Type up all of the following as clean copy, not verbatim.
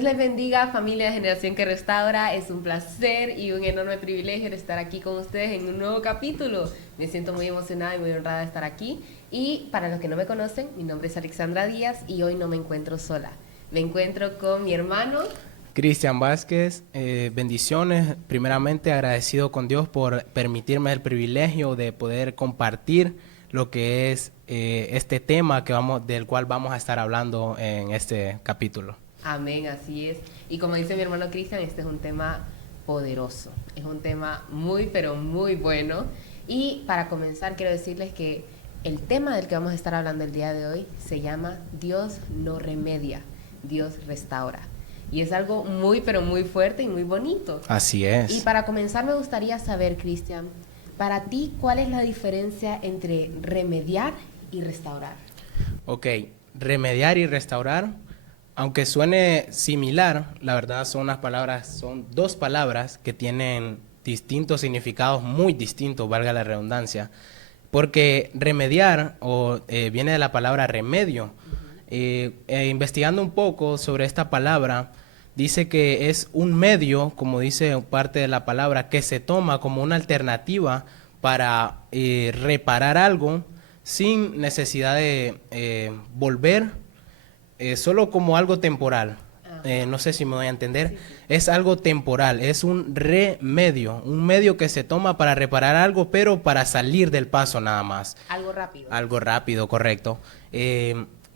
Dios les bendiga, familia de Generación que Restaura. Es un placer y un enorme privilegio de estar aquí con ustedes en un nuevo capítulo. Me siento muy emocionada y muy honrada de estar aquí. Y para los que no me conocen, mi nombre es Alexandra Díaz y hoy no me encuentro sola. Me encuentro con mi hermano Cristian Vázquez, bendiciones. Primeramente agradecido con Dios por permitirme el privilegio de poder compartir lo que es este tema del cual vamos a estar hablando en este capítulo. Amén, así es. Y como dice mi hermano Cristian, este es un tema poderoso. Es un tema muy, pero muy bueno. Y para comenzar, quiero decirles que el tema del que vamos a estar hablando el día de hoy se llama Dios no remedia, Dios restaura. Y es algo muy, pero muy fuerte y muy bonito. Así Y es. para comenzar me gustaría saber, Cristian, para ti, ¿cuál es la diferencia entre remediar y restaurar? Ok, remediar y restaurar, aunque suene similar, la verdad son dos palabras que tienen distintos significados muy distintos, valga la redundancia. Porque remediar viene de la palabra remedio. Investigando un poco sobre esta palabra, dice que es un medio, como dice parte de la palabra, que se toma como una alternativa para reparar algo sin necesidad de volver, solo como algo temporal. No sé si me voy a entender. Sí, sí. Es algo temporal, es un remedio, un medio que se toma para reparar algo, pero para salir del paso nada más. Algo rápido. Algo rápido, correcto.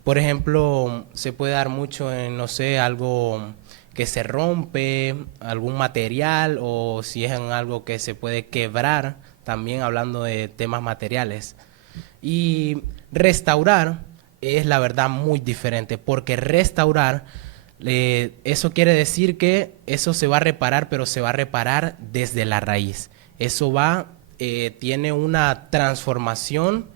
Por ejemplo, se puede dar mucho en, no sé, algo que se rompe, algún material, o si es en algo que se puede quebrar, también hablando de temas materiales. Y restaurar es la verdad muy diferente, porque restaurar, eso quiere decir que eso se va a reparar, pero se va a reparar desde la raíz. Tiene una transformación,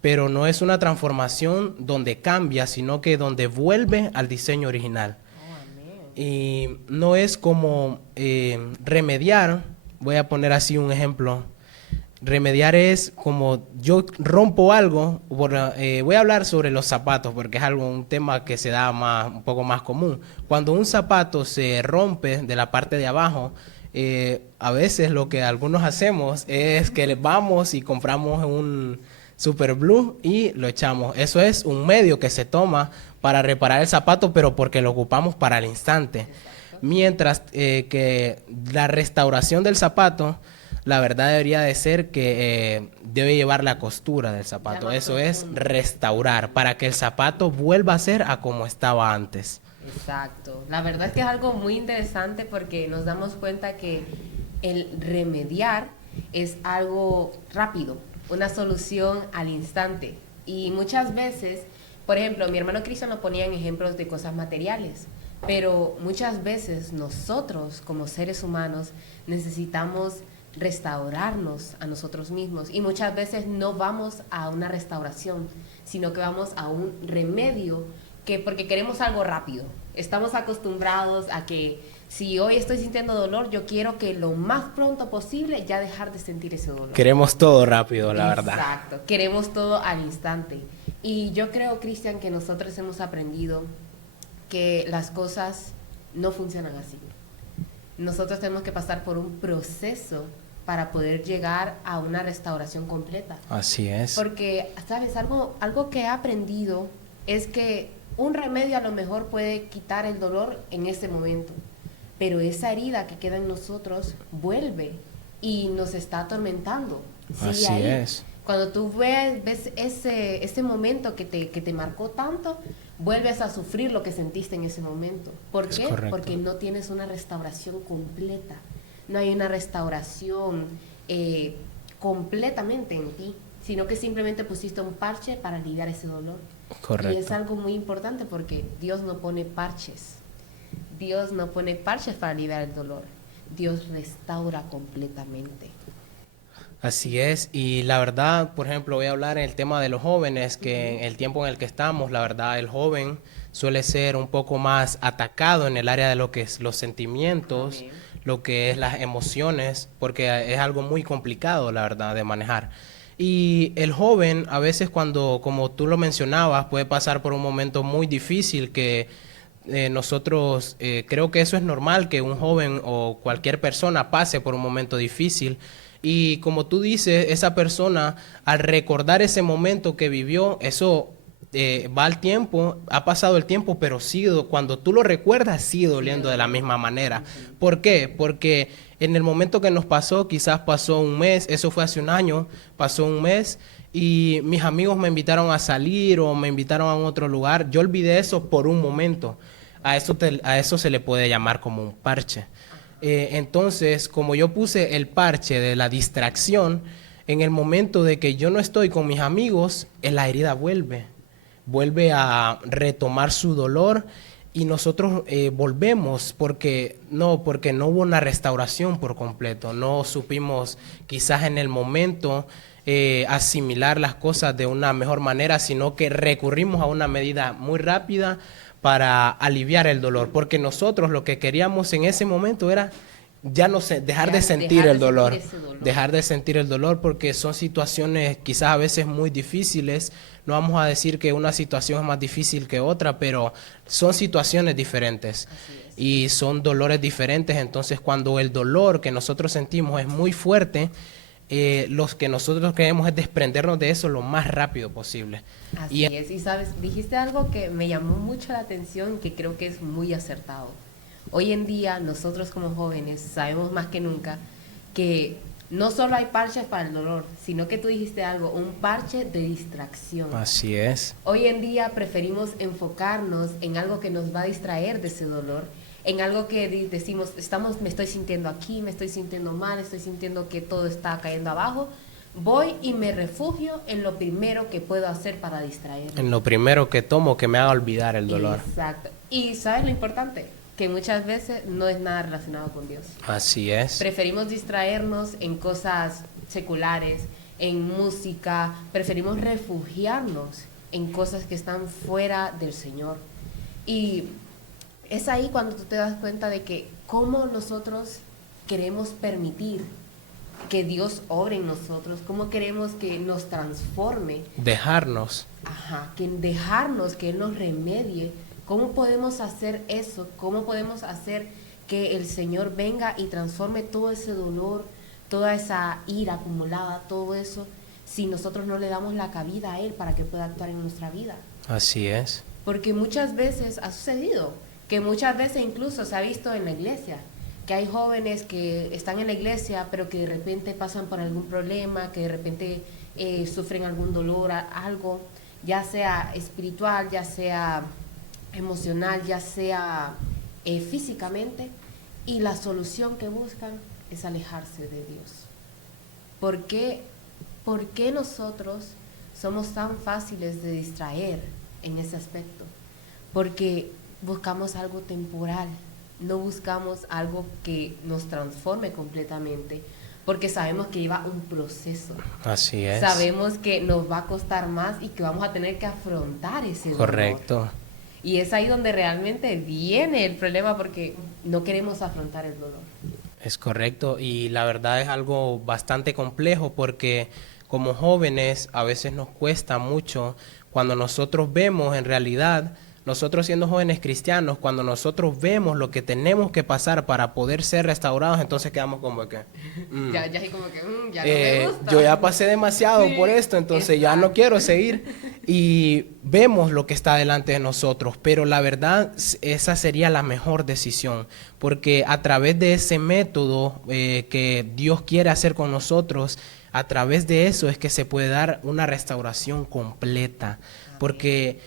pero no es una transformación donde cambia, sino que donde vuelve al diseño original. Oh, amén. Y no es como remediar, voy a poner así un ejemplo. Remediar es como yo rompo algo, voy a hablar sobre los zapatos porque es un tema que se da un poco más común. Cuando un zapato se rompe de la parte de abajo, a veces lo que algunos hacemos es que vamos y compramos un super glue y lo echamos. Eso es un medio que se toma para reparar el zapato, pero porque lo ocupamos para el instante. Exacto. Mientras que la restauración del zapato, la verdad debería de ser que debe llevar la costura del zapato. más Eso es profundo. restaurar para que el zapato vuelva a ser a como estaba antes. Exacto. La verdad es que es algo muy interesante porque nos damos cuenta que el remediar es algo rápido, una solución al instante. Y muchas veces, por ejemplo, mi hermano Cristian lo ponía en ejemplos de cosas materiales, pero muchas veces nosotros como seres humanos necesitamos restaurarnos a nosotros mismos y muchas veces no vamos a una restauración, sino que vamos a un remedio porque queremos algo rápido. Estamos acostumbrados a que si hoy estoy sintiendo dolor, yo quiero que lo más pronto posible ya dejar de sentir ese dolor. Queremos todo rápido, la verdad. Exacto, queremos todo al instante. Y yo creo, Cristian, que nosotros hemos aprendido que las cosas no funcionan así. Nosotros tenemos que pasar por un proceso para poder llegar a una restauración completa. Así es. Porque, ¿sabes? Algo que he aprendido es que un remedio a lo mejor puede quitar el dolor en ese momento, pero esa herida que queda en nosotros vuelve y nos está atormentando. Así ahí. es. Cuando tú ves ese momento que te marcó tanto, vuelves a sufrir lo que sentiste en ese momento. ¿Por Es qué? correcto. Porque no tienes una restauración completa. No hay una restauración completamente en ti, sino que simplemente pusiste un parche para aliviar ese dolor. Correcto. Y es algo muy importante porque Dios no pone parches. Dios no pone parches para aliviar el dolor. Dios restaura completamente. Así es, y la verdad, por ejemplo, voy a hablar en el tema de los jóvenes, que en el tiempo en el que estamos, la verdad, el joven suele ser un poco más atacado en el área de lo que es los sentimientos, Amén. lo que es las emociones, porque es algo muy complicado, la verdad, de manejar. Y el joven, a veces cuando, como tú lo mencionabas, puede pasar por un momento muy difícil que nosotros creo que eso es normal, que un joven o cualquier persona pase por un momento difícil. Y como tú dices, esa persona al recordar ese momento que vivió, eso va al tiempo, ha pasado el tiempo, pero sigue, cuando tú lo recuerdas, sigue doliendo de la misma manera. ¿Por qué? Porque en el momento que nos pasó, quizás pasó un mes, eso fue hace un año, pasó un mes, y mis amigos me invitaron a salir o me invitaron a otro lugar. Yo olvidé eso por un momento. A eso se le puede llamar como un parche. Entonces, como yo puse el parche de la distracción, en el momento de que yo no estoy con mis amigos, la herida vuelve a retomar su dolor y nosotros volvemos porque no hubo una restauración por completo, no supimos quizás en el momento asimilar las cosas de una mejor manera, sino que recurrimos a una medida muy rápida para aliviar el dolor, porque nosotros lo que queríamos en ese momento era ya no sé, dejar de sentir el dolor, dejar de sentir el dolor, porque son situaciones quizás a veces muy difíciles. No vamos a decir que una situación es más difícil que otra, pero son situaciones diferentes y son dolores diferentes. Entonces, cuando el dolor que nosotros sentimos es muy fuerte, los que nosotros queremos es desprendernos de eso lo más rápido posible. Así es, y sabes, dijiste algo que me llamó mucho la atención, que creo que es muy acertado. Hoy en día, nosotros como jóvenes sabemos más que nunca que no solo hay parches para el dolor, sino que tú dijiste algo, un parche de distracción. Así es. Hoy en día preferimos enfocarnos en algo que nos va a distraer de ese dolor, en algo que decimos, me estoy sintiendo aquí, me estoy sintiendo mal, estoy sintiendo que todo está cayendo abajo. Voy y me refugio en lo primero que puedo hacer para distraerme. En lo primero que tomo que me haga olvidar el dolor. Exacto. Y ¿sabes lo importante? Que muchas veces no es nada relacionado con Dios. Así es. Preferimos distraernos en cosas seculares, en música, preferimos refugiarnos en cosas que están fuera del Señor. Y es ahí cuando tú te das cuenta de que cómo nosotros queremos permitir que Dios obre en nosotros, cómo queremos que nos transforme. Dejarnos. Que dejarnos, que Él nos remedie. ¿Cómo podemos hacer eso? ¿Cómo podemos hacer que el Señor venga y transforme todo ese dolor, toda esa ira acumulada, todo eso, si nosotros no le damos la cabida a Él para que pueda actuar en nuestra vida? Así es. Porque muchas veces ha sucedido, que muchas veces incluso se ha visto en la iglesia, que hay jóvenes que están en la iglesia, pero que de repente pasan por algún problema, que de repente sufren algún dolor, algo, ya sea espiritual, ya sea emocional, ya sea físicamente, y la solución que buscan es alejarse de Dios. ¿Por qué nosotros somos tan fáciles de distraer en ese aspecto? Porque buscamos algo temporal, no buscamos algo que nos transforme completamente, porque sabemos que lleva un proceso. Así es. Sabemos que nos va a costar más y que vamos a tener que afrontar ese dolor. Correcto. Y es ahí donde realmente viene el problema, porque no queremos afrontar el dolor. Es correcto, y la verdad es algo bastante complejo porque como jóvenes a veces nos cuesta mucho cuando nosotros vemos en realidad, nosotros siendo jóvenes cristianos, cuando nosotros vemos lo que tenemos que pasar para poder ser restaurados, entonces quedamos como que... Ya así como que, ya no me gusta. Yo ya pasé demasiado por esto, entonces ya no quiero seguir. Y vemos lo que está delante de nosotros, pero la verdad esa sería la mejor decisión, porque a través de ese método que Dios quiere hacer con nosotros, a través de eso es que se puede dar una restauración completa, porque...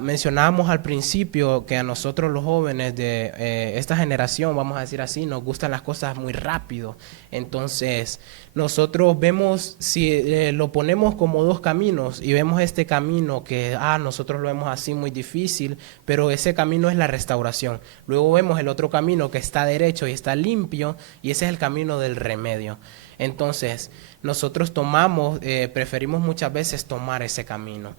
mencionábamos al principio que a nosotros los jóvenes de esta generación, vamos a decir así, nos gustan las cosas muy rápido. Entonces, nosotros vemos, si lo ponemos como dos caminos y vemos este camino que nosotros lo vemos así muy difícil, pero ese camino es la restauración. Luego vemos el otro camino que está derecho y está limpio, y ese es el camino del remedio. Entonces, nosotros preferimos muchas veces tomar ese camino.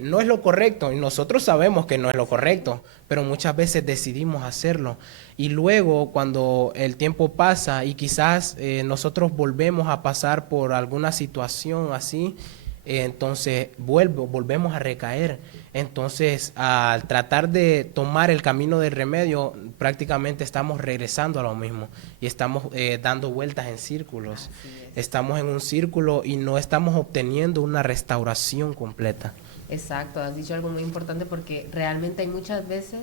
No es lo correcto y nosotros sabemos que no es lo correcto, pero muchas veces decidimos hacerlo, y luego cuando el tiempo pasa y quizás nosotros volvemos a pasar por alguna situación así, entonces volvemos a recaer Entonces, al tratar de tomar el camino del remedio, prácticamente estamos regresando a lo mismo y estamos dando vueltas en círculos. Así es. Estamos en un círculo y no estamos obteniendo una restauración completa. Exacto, has dicho algo muy importante porque realmente hay muchas veces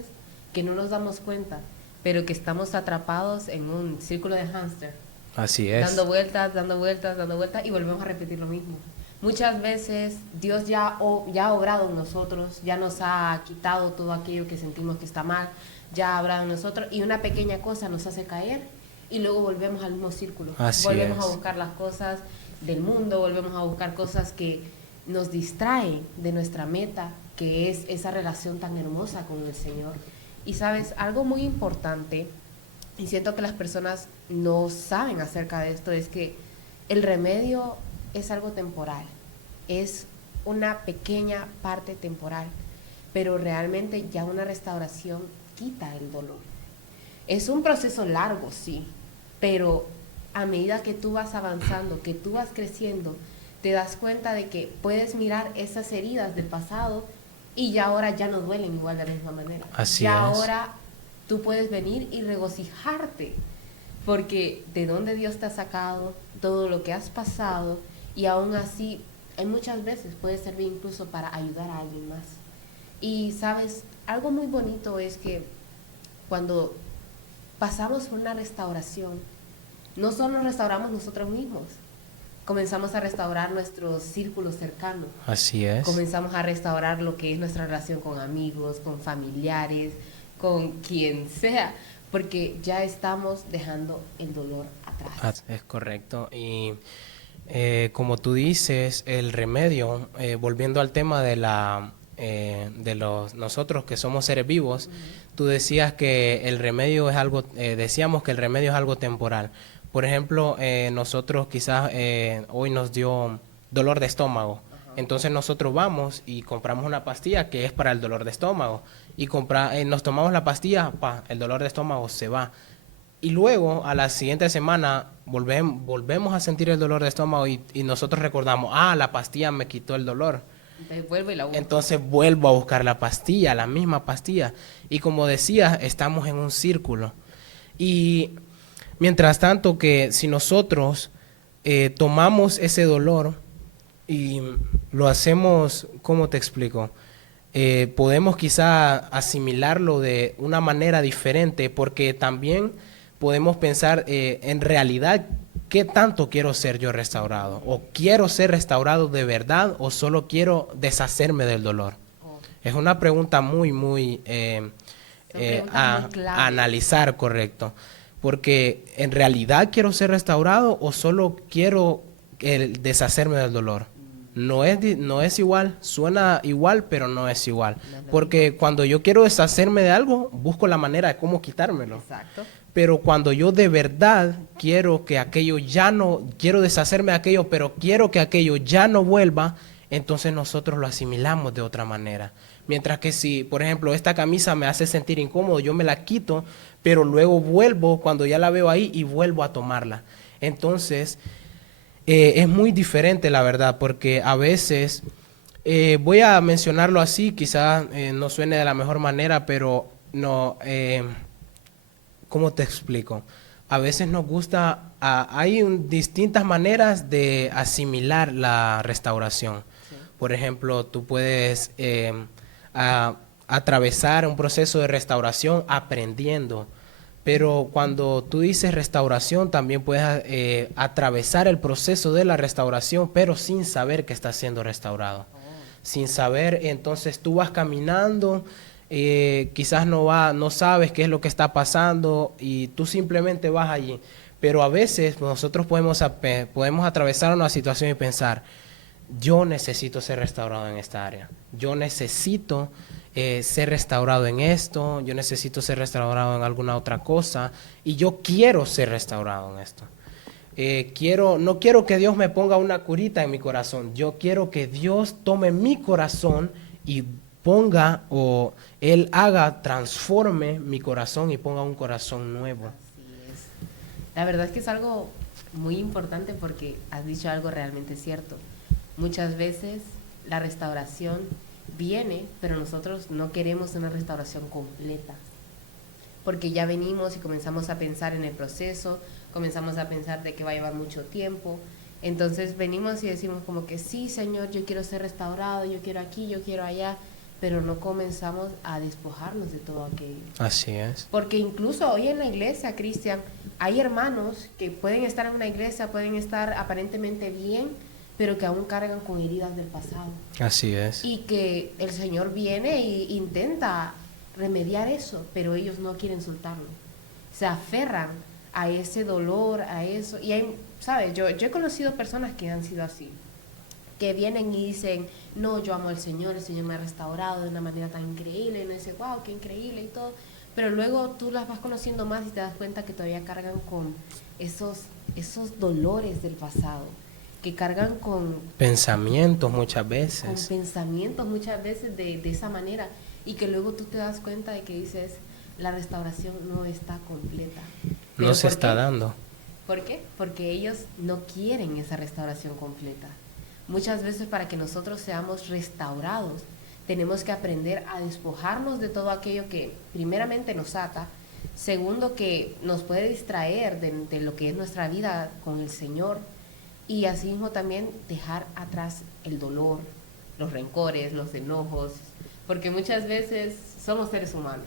que no nos damos cuenta, pero que estamos atrapados en un círculo de hámster, Así es. dando vueltas, dando vueltas, dando vueltas y volvemos a repetir lo mismo. Muchas veces Dios ya ha obrado en nosotros, ya nos ha quitado todo aquello que sentimos que está mal, ya ha obrado en nosotros y una pequeña cosa nos hace caer y luego volvemos al mismo círculo. Así Volvemos es. a buscar las cosas del mundo, volvemos a buscar cosas que nos distraen de nuestra meta, que es esa relación tan hermosa con el Señor. Y sabes, algo muy importante, y siento que las personas no saben acerca de esto, es que el remedio es algo temporal, es una pequeña parte temporal, pero realmente ya una restauración quita el dolor. Es un proceso largo, sí, pero a medida que tú vas avanzando, que tú vas creciendo, te das cuenta de que puedes mirar esas heridas del pasado y ya ahora ya no duelen igual de la misma manera. Así ya es. ahora tú puedes venir y regocijarte, porque de dónde Dios te ha sacado, todo lo que has pasado, y aún así, hay muchas veces puede servir incluso para ayudar a alguien más. Y sabes, algo muy bonito es que cuando pasamos por una restauración, no solo nos restauramos nosotros mismos, comenzamos a restaurar nuestro círculo cercano. Así es. Comenzamos a restaurar lo que es nuestra relación con amigos, con familiares, con quien sea, porque ya estamos dejando el dolor atrás. Es correcto. Y como tú dices, el remedio, volviendo al tema de nosotros que somos seres vivos, tú decías que el remedio es algo, decíamos que el remedio es algo temporal. Por ejemplo, nosotros quizás hoy nos dio dolor de estómago. Entonces nosotros vamos y compramos una pastilla que es para el dolor de estómago. Y nos tomamos la pastilla, el dolor de estómago se va. Y luego, a la siguiente semana, volvemos a sentir el dolor de estómago y nosotros recordamos, la pastilla me quitó el dolor. Entonces vuelvo y la busco. Entonces vuelvo a buscar la pastilla, la misma pastilla. Y como decía, estamos en un círculo. Y mientras tanto que si nosotros tomamos ese dolor y lo hacemos, ¿cómo te explico? Podemos quizá asimilarlo de una manera diferente porque también podemos pensar en realidad qué tanto quiero ser yo restaurado, o quiero ser restaurado de verdad o solo quiero deshacerme del dolor. Es una pregunta muy a analizar, correcto, porque en realidad quiero ser restaurado o solo quiero deshacerme del dolor. No es igual, suena igual, pero no es igual. Porque cuando yo quiero deshacerme de algo, busco la manera de cómo quitármelo. Exacto. Pero cuando yo de verdad quiero que aquello ya no, quiero deshacerme de aquello, pero quiero que aquello ya no vuelva, entonces nosotros lo asimilamos de otra manera. Mientras que si, por ejemplo, esta camisa me hace sentir incómodo, yo me la quito, pero luego vuelvo cuando ya la veo ahí y vuelvo a tomarla. Entonces, es muy diferente la verdad, porque a veces, voy a mencionarlo así, quizás no suene de la mejor manera, pero no, ¿cómo te explico? A veces nos gusta, hay distintas maneras de asimilar la restauración. Sí. Por ejemplo, tú puedes atravesar un proceso de restauración aprendiendo. Pero cuando tú dices restauración, también puedes atravesar el proceso de la restauración, pero sin saber que estás siendo restaurado. Sin saber, entonces tú vas caminando, quizás no sabes qué es lo que está pasando y tú simplemente vas allí. Pero a veces nosotros podemos atravesar una situación y pensar, yo necesito ser restaurado en esta área. Yo necesito ser restaurado en esto, yo necesito ser restaurado en alguna otra cosa y yo quiero ser restaurado en esto. No quiero que Dios me ponga una curita en mi corazón, yo quiero que Dios tome mi corazón y ponga o Él transforme mi corazón y ponga un corazón nuevo. Así es. La verdad es que es algo muy importante porque has dicho algo realmente cierto. Muchas veces la restauración viene, pero nosotros no queremos una restauración completa. Porque ya venimos y comenzamos a pensar en el proceso, comenzamos a pensar de que va a llevar mucho tiempo. Entonces venimos y decimos como que sí, Señor, yo quiero ser restaurado, yo quiero aquí, yo quiero allá, pero no comenzamos a despojarnos de todo aquello. Así es. Porque incluso hoy en la iglesia, Cristian, hay hermanos que pueden estar en una iglesia, pueden estar aparentemente bien, pero que aún cargan con heridas del pasado. Así es. Y que el Señor viene e intenta remediar eso, pero ellos no quieren soltarlo. Se aferran a ese dolor, a eso. Y hay, ¿sabes? Yo he conocido personas que han sido así, que vienen y dicen, no, yo amo al Señor, el Señor me ha restaurado de una manera tan increíble, y uno dice, wow, qué increíble y todo. Pero luego tú las vas conociendo más y te das cuenta que todavía cargan con esos dolores del pasado, que cargan con pensamientos muchas veces. Con pensamientos muchas veces de esa manera, y que luego tú te das cuenta de que dices, la restauración no está completa. No se está dando. ¿Por qué? Porque ellos no quieren esa restauración completa. Muchas veces para que nosotros seamos restaurados, tenemos que aprender a despojarnos de todo aquello que primeramente nos ata, segundo que nos puede distraer de lo que es nuestra vida con el Señor, y asimismo también dejar atrás el dolor, los rencores, los enojos, porque muchas veces somos seres humanos.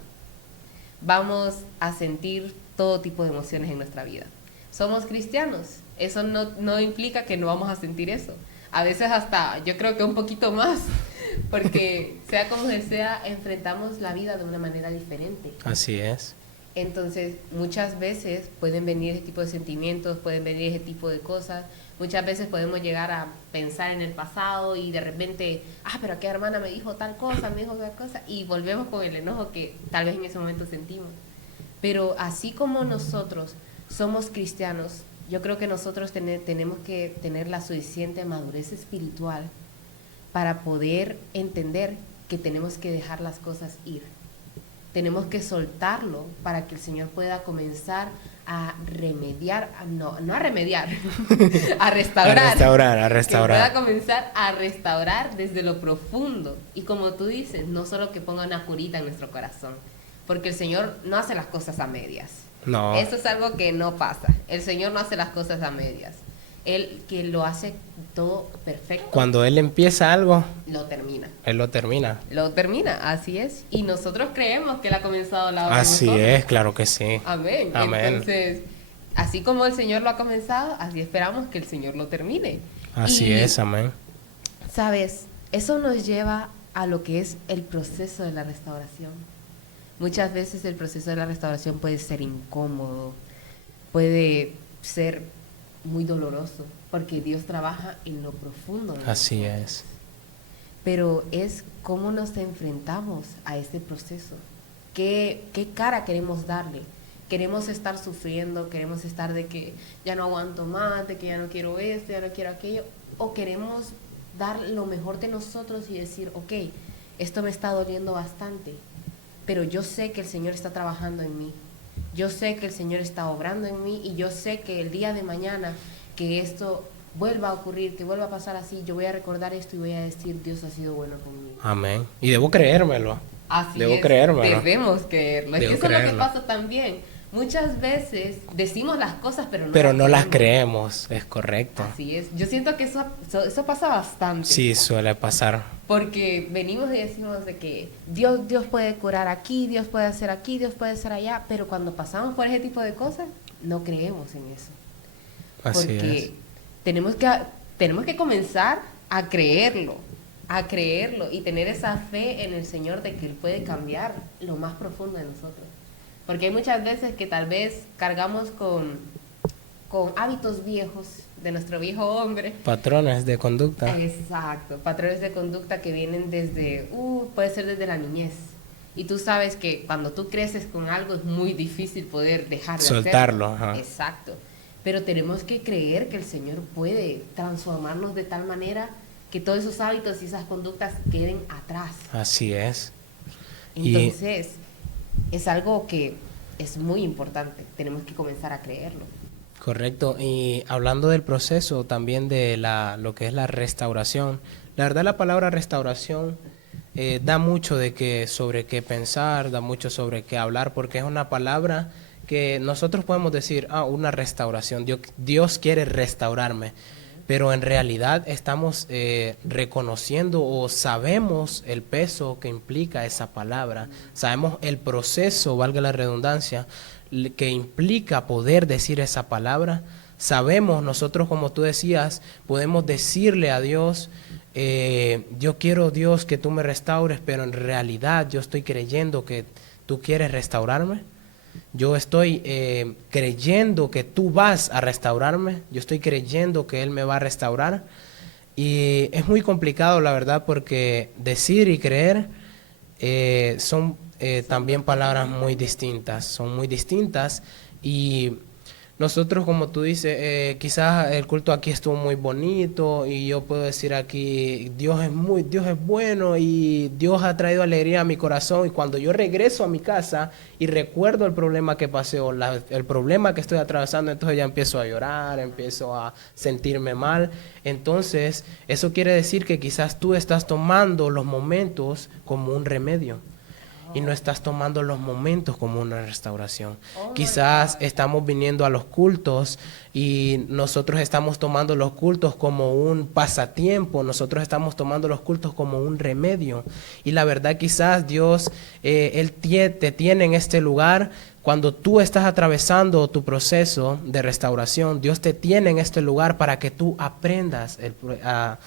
Vamos a sentir todo tipo de emociones en nuestra vida. Somos cristianos, eso no implica que no vamos a sentir eso. A veces hasta, yo creo que un poquito más, porque sea como sea, enfrentamos la vida de una manera diferente. Así es. Entonces, muchas veces pueden venir ese tipo de sentimientos, pueden venir ese tipo de cosas. Muchas veces podemos llegar a pensar en el pasado y de repente, pero aquella hermana me dijo tal cosa, y volvemos con el enojo que tal vez en ese momento sentimos. Pero así como nosotros somos cristianos, yo creo que nosotros tenemos que tener la suficiente madurez espiritual para poder entender que tenemos que dejar las cosas ir. Tenemos que soltarlo para que el Señor pueda comenzar a remediar, no a remediar, a restaurar. A restaurar. Que pueda comenzar a restaurar desde lo profundo. Y como tú dices, no solo que ponga una curita en nuestro corazón, porque el Señor no hace las cosas a medias. No. Eso es algo que no pasa. El Señor no hace las cosas a medias. Él que lo hace todo perfecto. Cuando Él empieza algo, lo termina. Él lo termina. Lo termina, así es. Y nosotros creemos que Él ha comenzado la obra. Así es, claro que sí. Amén. Amén. Entonces, así como el Señor lo ha comenzado, así esperamos que el Señor lo termine. Así es, amén. Sabes, eso nos lleva a lo que es el proceso de la restauración. Muchas veces el proceso de la restauración puede ser incómodo, puede ser muy doloroso, porque Dios trabaja en lo profundo. Así es. Pero es cómo nos enfrentamos a este proceso. ¿Qué cara queremos darle? Queremos estar sufriendo, queremos estar de que ya no aguanto más, de que ya no quiero esto, ya no quiero aquello, o queremos dar lo mejor de nosotros y decir, ok, esto me está doliendo bastante, pero yo sé que el Señor está trabajando en mí. Yo sé que el Señor está obrando en mí, y yo sé que el día de mañana que esto vuelva a ocurrir, que vuelva a pasar así, yo voy a recordar esto y voy a decir, Dios ha sido bueno conmigo. Amén. Y debo creérmelo. Así debo es, creérmelo. debemos creerlo. Debo es que eso creerlo. es lo que pasa también. Muchas veces decimos las cosas, pero no las creemos, es correcto. Así es. Yo siento que eso pasa bastante. Sí, suele pasar. Porque venimos y decimos de que Dios puede curar aquí, Dios puede hacer aquí, Dios puede hacer allá, pero cuando pasamos por ese tipo de cosas, no creemos en eso. Así porque es. tenemos que comenzar a creerlo y tener esa fe en el Señor de que Él puede cambiar lo más profundo de nosotros. Porque hay muchas veces que tal vez cargamos con hábitos viejos de nuestro viejo hombre. Patrones de conducta. Exacto, patrones de conducta que vienen desde, puede ser desde la niñez. Y tú sabes que cuando tú creces con algo es muy difícil poder dejar de soltarlo. hacerlo. Ajá. Exacto. Pero tenemos que creer que el Señor puede transformarnos de tal manera que todos esos hábitos y esas conductas queden atrás. Así es. Entonces, es algo que es muy importante. Tenemos que comenzar a creerlo. Correcto. Y hablando del proceso también de lo que es la restauración, la verdad la palabra restauración da mucho sobre qué pensar, da mucho sobre qué hablar, porque es una palabra que nosotros podemos decir, una restauración, Dios quiere restaurarme, pero en realidad estamos reconociendo o sabemos el peso que implica esa palabra, sabemos el proceso, valga la redundancia, que implica poder decir esa palabra. Sabemos, nosotros como tú decías, podemos decirle a Dios, yo quiero, Dios, que tú me restaures, pero en realidad yo estoy creyendo que tú quieres restaurarme. Yo estoy creyendo que tú vas a restaurarme. Yo estoy creyendo que Él me va a restaurar. Y es muy complicado, la verdad, porque decir y creer son también palabras muy distintas. Son muy distintas y nosotros, como tú dices, quizás el culto aquí estuvo muy bonito y yo puedo decir aquí, Dios es bueno y Dios ha traído alegría a mi corazón, y cuando yo regreso a mi casa y recuerdo el problema que pasé o el problema que estoy atravesando, entonces ya empiezo a llorar, empiezo a sentirme mal. Entonces, eso quiere decir que quizás tú estás tomando los momentos como un remedio y no estás tomando los momentos como una restauración. Quizás estamos viniendo a los cultos y nosotros estamos tomando los cultos como un pasatiempo, nosotros estamos tomando los cultos como un remedio. Y la verdad, quizás Dios, Él te tiene en este lugar. Cuando tú estás atravesando tu proceso de restauración, Dios te tiene en este lugar para que tú aprendas a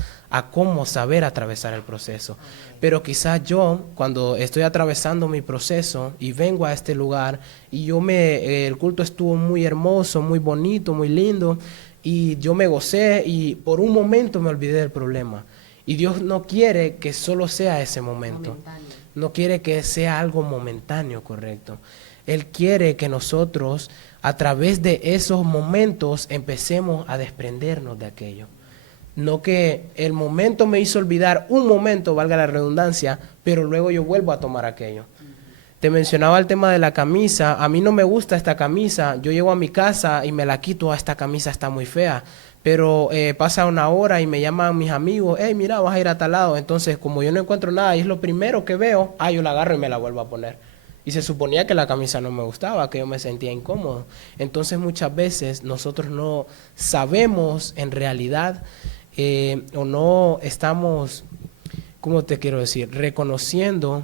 cómo saber atravesar el proceso. Pero quizás yo, cuando estoy atravesando mi proceso y vengo a este lugar y el culto estuvo muy hermoso, muy bonito, muy lindo, y yo me gocé y por un momento me olvidé del problema. Y Dios no quiere que solo sea ese momento. No quiere que sea algo momentáneo, correcto. Él quiere que nosotros, a través de esos momentos, empecemos a desprendernos de aquello. No que el momento me hizo olvidar un momento, valga la redundancia, pero luego yo vuelvo a tomar aquello. Te mencionaba el tema de la camisa. A mí no me gusta esta camisa. Yo llego a mi casa y me la quito. Esta camisa está muy fea. Pero pasa una hora y me llaman mis amigos. Hey, mira, vas a ir a tal lado. Entonces, como yo no encuentro nada y es lo primero que veo, yo la agarro y me la vuelvo a poner. Y se suponía que la camisa no me gustaba, que yo me sentía incómodo. Entonces, muchas veces nosotros no sabemos en realidad o no estamos, ¿cómo te quiero decir? Reconociendo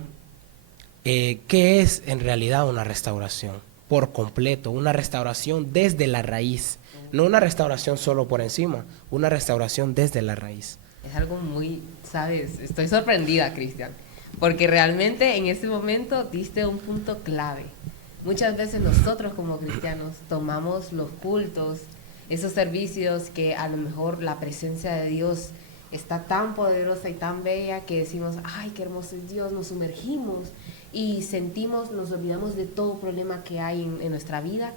qué es en realidad una restauración por completo, una restauración desde la raíz, no una restauración solo por encima, una restauración desde la raíz. Es algo muy, ¿sabes? Estoy sorprendida, Cristian, porque realmente en ese momento diste un punto clave. Muchas veces nosotros como cristianos tomamos los cultos, esos servicios que a lo mejor la presencia de Dios está tan poderosa y tan bella que decimos, ay, qué hermoso es Dios, nos sumergimos y sentimos, nos olvidamos de todo problema que hay en nuestra vida,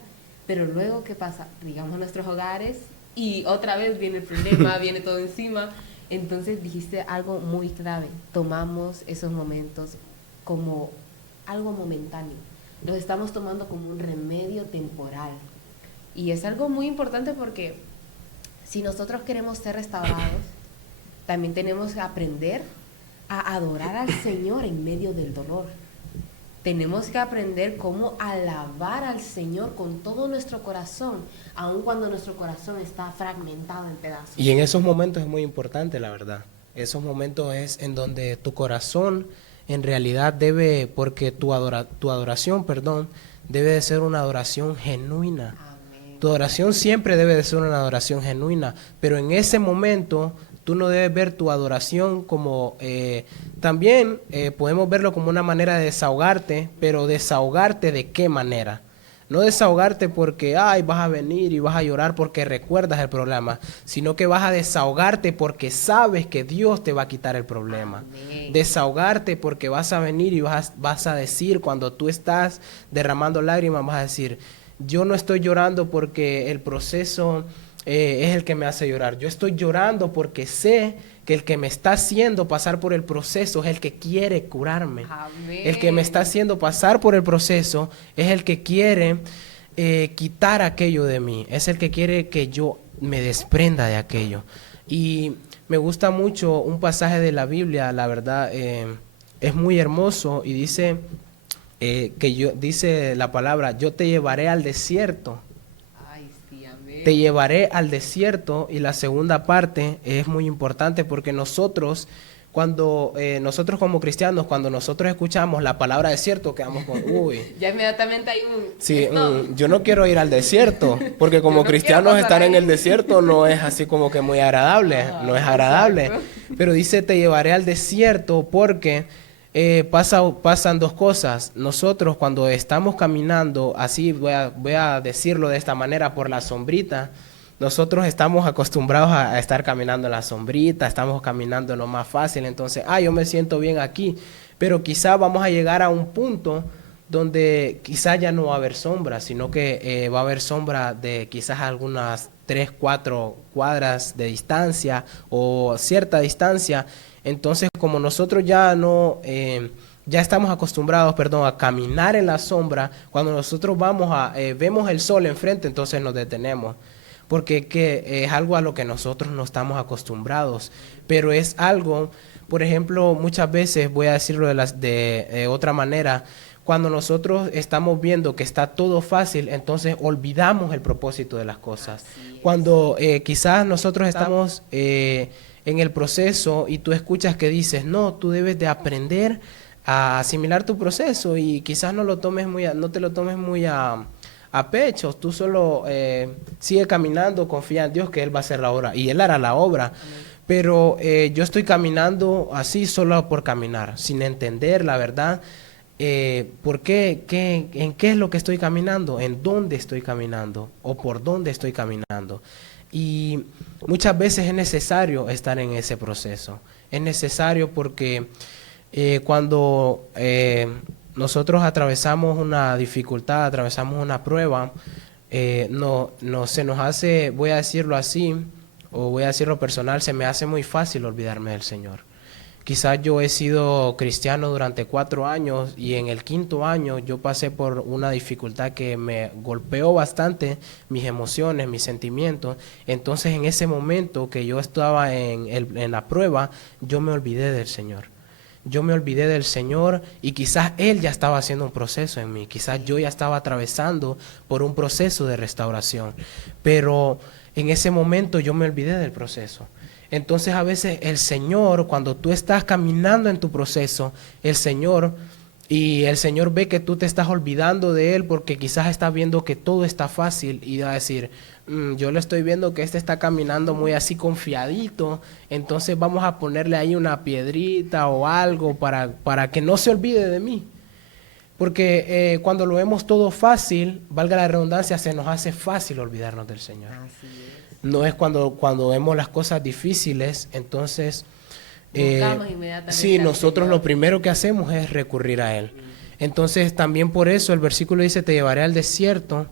pero luego, ¿qué pasa? Llegamos a nuestros hogares y otra vez viene el problema, viene todo encima. Entonces dijiste algo muy clave, tomamos esos momentos como algo momentáneo, los estamos tomando como un remedio temporal. Y es algo muy importante porque si nosotros queremos ser restaurados, también tenemos que aprender a adorar al Señor en medio del dolor. Tenemos que aprender cómo alabar al Señor con todo nuestro corazón, aun cuando nuestro corazón está fragmentado en pedazos. Y en esos momentos es muy importante, la verdad. Esos momentos es en donde tu corazón en realidad debe, porque tu adoración, debe de ser una adoración genuina. Amén. Tu adoración siempre debe de ser una adoración genuina, pero en ese momento tú no debes ver tu adoración como, también podemos verlo como una manera de desahogarte, pero desahogarte ¿de qué manera? No desahogarte porque, vas a venir y vas a llorar porque recuerdas el problema, sino que vas a desahogarte porque sabes que Dios te va a quitar el problema. Amén. Desahogarte porque vas a venir y vas a decir, cuando tú estás derramando lágrimas, vas a decir, yo no estoy llorando porque el proceso es el que me hace llorar. Yo estoy llorando porque sé que el que me está haciendo pasar por el proceso es el que quiere curarme. Amén. El que me está haciendo pasar por el proceso es el que quiere quitar aquello de mí. Es el que quiere que yo me desprenda de aquello. Y me gusta mucho un pasaje de la Biblia, la verdad, es muy hermoso y dice dice la palabra, yo te llevaré al desierto. Ay, sí, amén. Te llevaré al desierto, y la segunda parte es muy importante porque nosotros, cuando nosotros como cristianos, cuando nosotros escuchamos la palabra desierto, quedamos con, uy, Ya inmediatamente hay un... sí, stop. yo no quiero ir al desierto, porque como Yo no cristianos quiero estar pasar en ahí. el desierto no es así como que muy agradable, no es agradable. Exacto. Pero dice, te llevaré al desierto porque pasan dos cosas. Nosotros cuando estamos caminando, así voy a decirlo de esta manera, por la sombrita, nosotros estamos acostumbrados a estar caminando en la sombrita, estamos caminando en lo más fácil, entonces, yo me siento bien aquí, pero quizá vamos a llegar a un punto donde quizá ya no va a haber sombra, sino que va a haber sombra de quizás algunas 3, 4 cuadras de distancia o cierta distancia. Entonces, como nosotros ya no, ya estamos acostumbrados, perdón, a caminar en la sombra, cuando nosotros vemos el sol enfrente, entonces nos detenemos, porque es algo a lo que nosotros no estamos acostumbrados, pero es algo, por ejemplo, muchas veces, voy a decirlo de otra manera, cuando nosotros estamos viendo que está todo fácil, entonces olvidamos el propósito de las cosas. Cuando quizás nosotros estamos en el proceso y tú escuchas que dices, no, tú debes de aprender a asimilar tu proceso, y quizás no te lo tomes muy a pecho, tú solo sigue caminando, confía en Dios que Él va a hacer la obra, y Él hará la obra. Amén. Pero yo estoy caminando así solo por caminar, sin entender la verdad. ¿Por qué? ¿En qué es lo que estoy caminando? ¿En dónde estoy caminando? ¿O por dónde estoy caminando? Y muchas veces es necesario estar en ese proceso. Es necesario porque cuando nosotros atravesamos una dificultad, atravesamos una prueba, no se nos hace, voy a decirlo así, o voy a decirlo personal, se me hace muy fácil olvidarme del Señor. Quizás yo he sido cristiano durante 4 años y en el 5.º año yo pasé por una dificultad que me golpeó bastante mis emociones, mis sentimientos. Entonces en ese momento que yo estaba en la prueba, yo me olvidé del Señor. Yo me olvidé del Señor y quizás Él ya estaba haciendo un proceso en mí. Quizás yo ya estaba atravesando por un proceso de restauración. Pero en ese momento yo me olvidé del proceso. Entonces a veces el Señor, cuando tú estás caminando en tu proceso, el Señor ve que tú te estás olvidando de Él porque quizás está viendo que todo está fácil y va a decir, yo le estoy viendo que está caminando muy así confiadito, entonces vamos a ponerle ahí una piedrita o algo para que no se olvide de mí. Porque cuando lo vemos todo fácil, valga la redundancia, se nos hace fácil olvidarnos del Señor. Así es. No es cuando vemos las cosas difíciles, entonces Buscamos inmediatamente sí, al nosotros Señor. lo primero que hacemos es recurrir a Él. Entonces también por eso el versículo dice, te llevaré al desierto,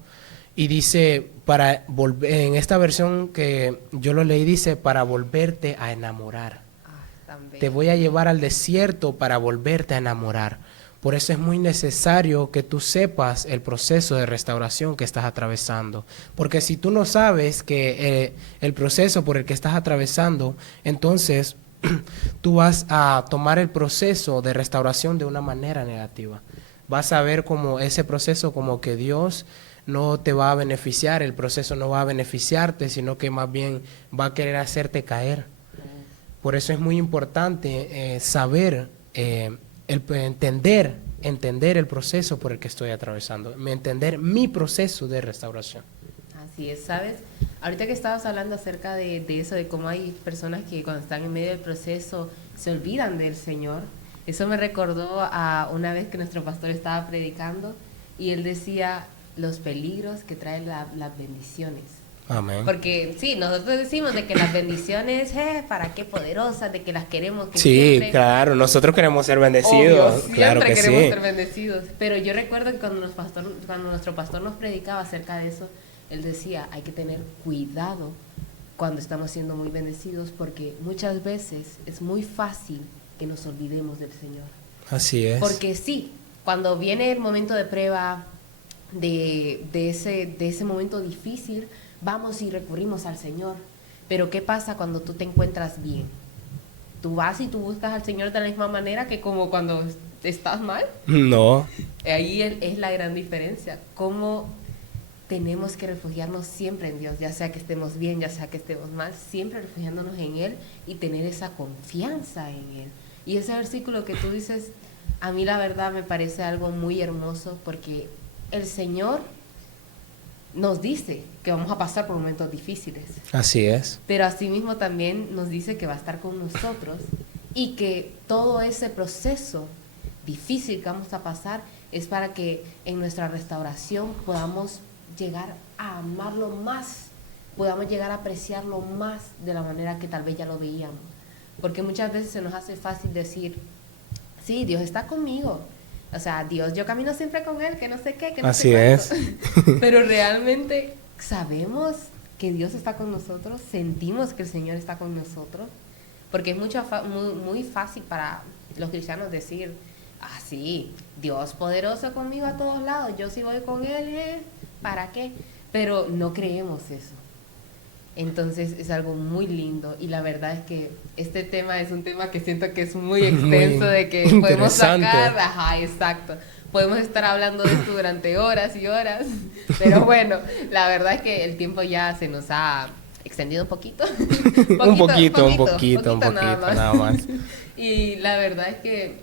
y dice, para volver, en esta versión que yo lo leí, dice, para volverte a enamorar. Te voy a llevar al desierto para volverte a enamorar. Por eso es muy necesario que tú sepas el proceso de restauración que estás atravesando. Porque si tú no sabes que el proceso por el que estás atravesando, entonces tú vas a tomar el proceso de restauración de una manera negativa. Vas a ver como ese proceso como que Dios no te va a beneficiar, el proceso no va a beneficiarte, sino que más bien va a querer hacerte caer. Por eso es muy importante saber entender el proceso por el que estoy atravesando, entender mi proceso de restauración. Así es, ¿sabes? Ahorita que estabas hablando acerca de eso, de cómo hay personas que cuando están en medio del proceso se olvidan del Señor, eso me recordó a una vez que nuestro pastor estaba predicando y él decía los peligros que traen las bendiciones. Amén. Porque sí, nosotros decimos de que las bendiciones, para qué poderosas, de que las queremos. Que sí, siempre, claro, nosotros queremos ser bendecidos. obvio, claro que queremos sí. ser bendecidos. Pero yo recuerdo que cuando nuestro pastor nos predicaba acerca de eso, él decía, hay que tener cuidado cuando estamos siendo muy bendecidos, porque muchas veces es muy fácil que nos olvidemos del Señor. Así es. Porque sí, cuando viene el momento de prueba, de ese momento difícil, vamos y recurrimos al Señor. Pero ¿qué pasa cuando tú te encuentras bien? tú vas y tú buscas al Señor de la misma manera que como cuando estás mal. No. Ahí es la gran diferencia. Cómo tenemos que refugiarnos siempre en Dios, ya sea que estemos bien, ya sea que estemos mal, siempre refugiándonos en Él y tener esa confianza en Él. Y ese versículo que tú dices, a mí la verdad me parece algo muy hermoso porque el Señor nos dice que vamos a pasar por momentos difíciles. Así es. Pero asimismo también nos dice que va a estar con nosotros y que todo ese proceso difícil que vamos a pasar es para que en nuestra restauración podamos llegar a amarlo más, podamos llegar a apreciarlo más de la manera que tal vez ya lo veíamos. Porque muchas veces se nos hace fácil decir, sí, Dios está conmigo. O sea, Dios, yo camino siempre con Él, que no sé qué, que no Así sé es. cuánto. Pero realmente sabemos que Dios está con nosotros, sentimos que el Señor está con nosotros, porque es muy fácil para los cristianos decir, ah, sí, Dios poderoso conmigo a todos lados, yo sí voy con Él, ¿para qué? Pero no creemos eso. Entonces es algo muy lindo y la verdad es que este tema es un tema que siento que es muy extenso, Muy de que podemos sacar, ajá, exacto, podemos estar hablando de esto durante horas y horas, pero bueno, la verdad es que el tiempo ya se nos ha extendido un poquito. Un poquito, nada más. Y la verdad es que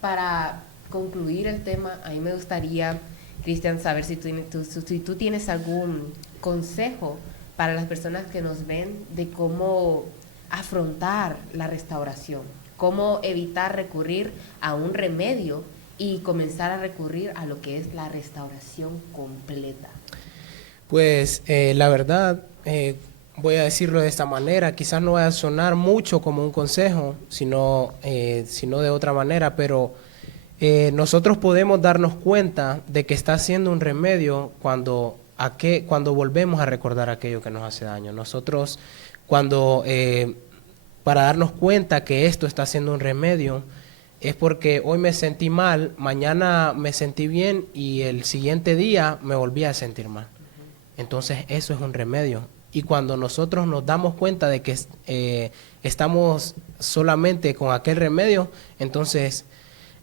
para concluir el tema, a mí me gustaría, Cristian, saber si tú tienes algún consejo para las personas que nos ven de cómo afrontar la restauración, cómo evitar recurrir a un remedio y comenzar a recurrir a lo que es la restauración completa. Pues la verdad, voy a decirlo de esta manera, quizás no vaya a sonar mucho como un consejo, sino de otra manera, pero nosotros podemos darnos cuenta de que está siendo un remedio cuando volvemos a recordar aquello que nos hace daño. Nosotros, para darnos cuenta que esto está siendo un remedio, es porque hoy me sentí mal, mañana me sentí bien y el siguiente día me volví a sentir mal. Entonces eso es un remedio. Y cuando nosotros nos damos cuenta de que estamos solamente con aquel remedio, entonces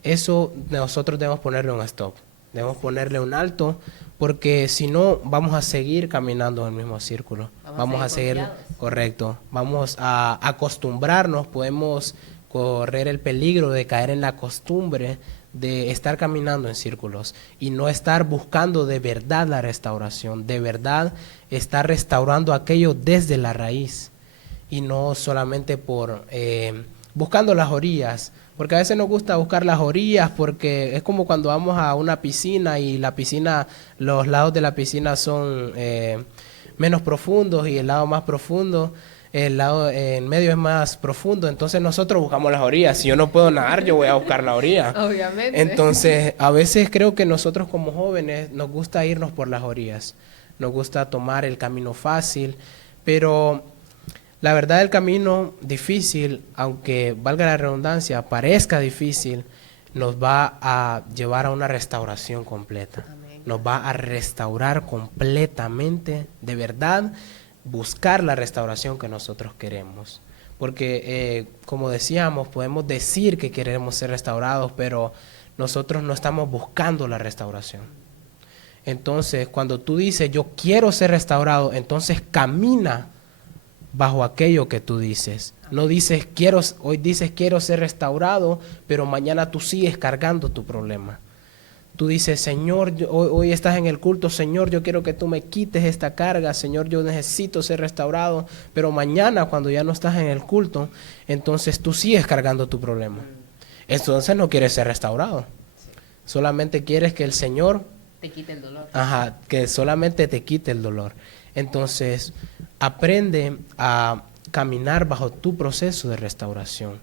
eso nosotros debemos ponerle un stop, debemos ponerle un alto, porque si no vamos a seguir caminando en el mismo círculo. Vamos a seguir, correcto, vamos a acostumbrarnos, podemos correr el peligro de caer en la costumbre de estar caminando en círculos y no estar buscando de verdad la restauración, de verdad estar restaurando aquello desde la raíz y no solamente por buscando las orillas, porque a veces nos gusta buscar las orillas porque es como cuando vamos a una piscina y la piscina, los lados de la piscina son menos profundos y el lado más profundo, el lado en medio es más profundo, entonces nosotros buscamos las orillas. Si yo no puedo nadar, yo voy a buscar la orilla. Obviamente. Entonces, a veces creo que nosotros como jóvenes nos gusta irnos por las orillas, nos gusta tomar el camino fácil, pero la verdad el camino difícil, aunque valga la redundancia, parezca difícil, nos va a llevar a una restauración completa. Amén. Nos va a restaurar completamente, de verdad, buscar la restauración que nosotros queremos. Porque, como decíamos, podemos decir que queremos ser restaurados, pero nosotros no estamos buscando la restauración. Entonces, cuando tú dices, yo quiero ser restaurado, entonces camina bajo aquello que tú dices. No dices, hoy dices quiero ser restaurado, pero mañana tú sigues cargando tu problema. Tú dices, Señor, hoy estás en el culto, Señor, yo quiero que tú me quites esta carga, Señor, yo necesito ser restaurado, pero mañana cuando ya no estás en el culto, entonces tú sigues cargando tu problema. Entonces no quieres ser restaurado. Solamente quieres que el Señor te quite el dolor. Ajá, que solamente te quite el dolor. Entonces, aprende a caminar bajo tu proceso de restauración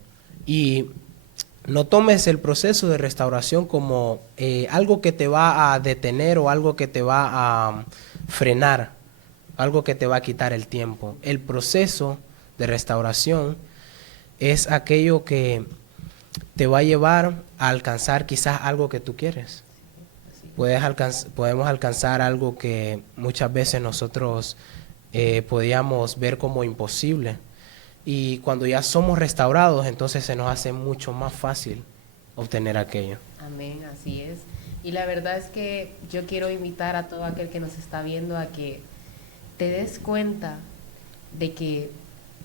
y no tomes el proceso de restauración como algo que te va a detener o algo que te va a frenar, algo que te va a quitar el tiempo. El proceso de restauración es aquello que te va a llevar a alcanzar quizás algo que tú quieres. Podemos alcanzar algo que muchas veces nosotros podíamos ver como imposible. y cuando ya somos restaurados, entonces se nos hace mucho más fácil obtener aquello. Amén, así es. Y la verdad es que yo quiero invitar a todo aquel que nos está viendo a que te des cuenta de que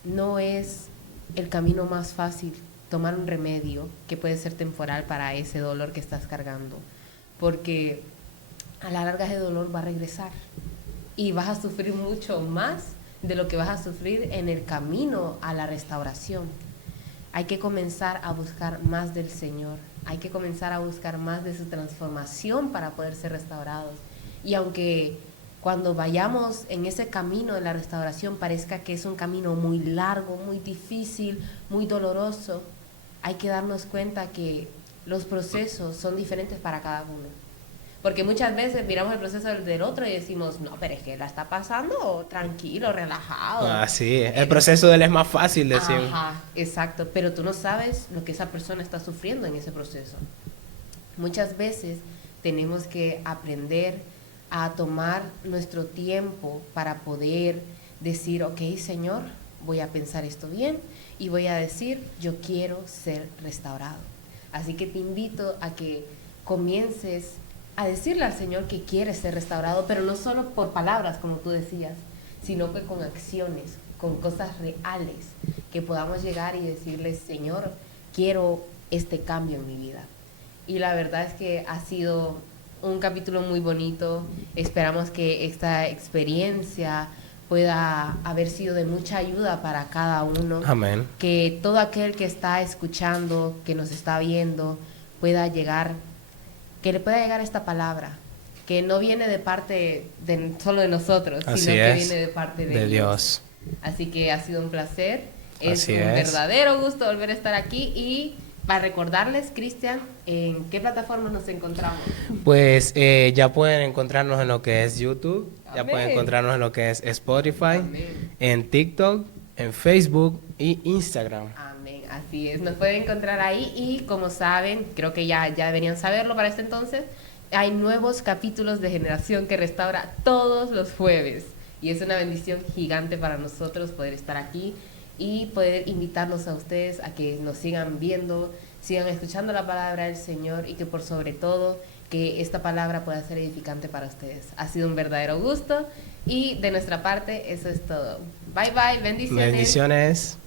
no es el camino más fácil tomar un remedio que puede ser temporal para ese dolor que estás cargando, porque a la larga ese dolor va a regresar y vas a sufrir mucho más de lo que vas a sufrir en el camino a la restauración. Hay que comenzar a buscar más del Señor, hay que comenzar a buscar más de su transformación para poder ser restaurados. Y aunque cuando vayamos en ese camino de la restauración parezca que es un camino muy largo, muy difícil, muy doloroso, hay que darnos cuenta que los procesos son diferentes para cada uno. Porque muchas veces miramos el proceso del otro y decimos, no, pero es que la está pasando tranquilo, relajado. Ah, sí, el proceso de él es más fácil, decir. Ajá, exacto, pero tú no sabes lo que esa persona está sufriendo en ese proceso. Muchas veces tenemos que aprender a tomar nuestro tiempo para poder decir, ok, Señor, voy a pensar esto bien y voy a decir, yo quiero ser restaurado. Así que te invito a que comiences a decirle al Señor que quieres ser restaurado, pero no solo por palabras, como tú decías, sino que con acciones, con cosas reales, que podamos llegar y decirle, Señor, quiero este cambio en mi vida. Y la verdad es que ha sido un capítulo muy bonito. Esperamos que esta experiencia pueda haber sido de mucha ayuda para cada uno. Amén. Que todo aquel que está escuchando, que nos está viendo, pueda llegar, que le pueda llegar esta palabra, que no viene de parte de solo de nosotros, Así sino que es, viene de parte de Dios. Así que ha sido un placer, es Así un es. verdadero gusto volver a estar aquí. Y para recordarles, Cristian, ¿en qué plataformas nos encontramos? Pues ya pueden encontrarnos en lo que es YouTube, ya Amén. pueden encontrarnos en lo que es Spotify, Amén. en TikTok, en Facebook y Instagram. Amén, así es, nos pueden encontrar ahí. Y como saben, creo que ya deberían saberlo para este entonces, hay nuevos capítulos de Generación que Restaura todos los jueves. Y es una bendición gigante para nosotros poder estar aquí y poder invitarlos a ustedes a que nos sigan viendo, sigan escuchando la palabra del Señor y que por sobre todo que esta palabra pueda ser edificante para ustedes. Ha sido un verdadero gusto y de nuestra parte eso es todo. Bye bye, bendiciones. Bendiciones.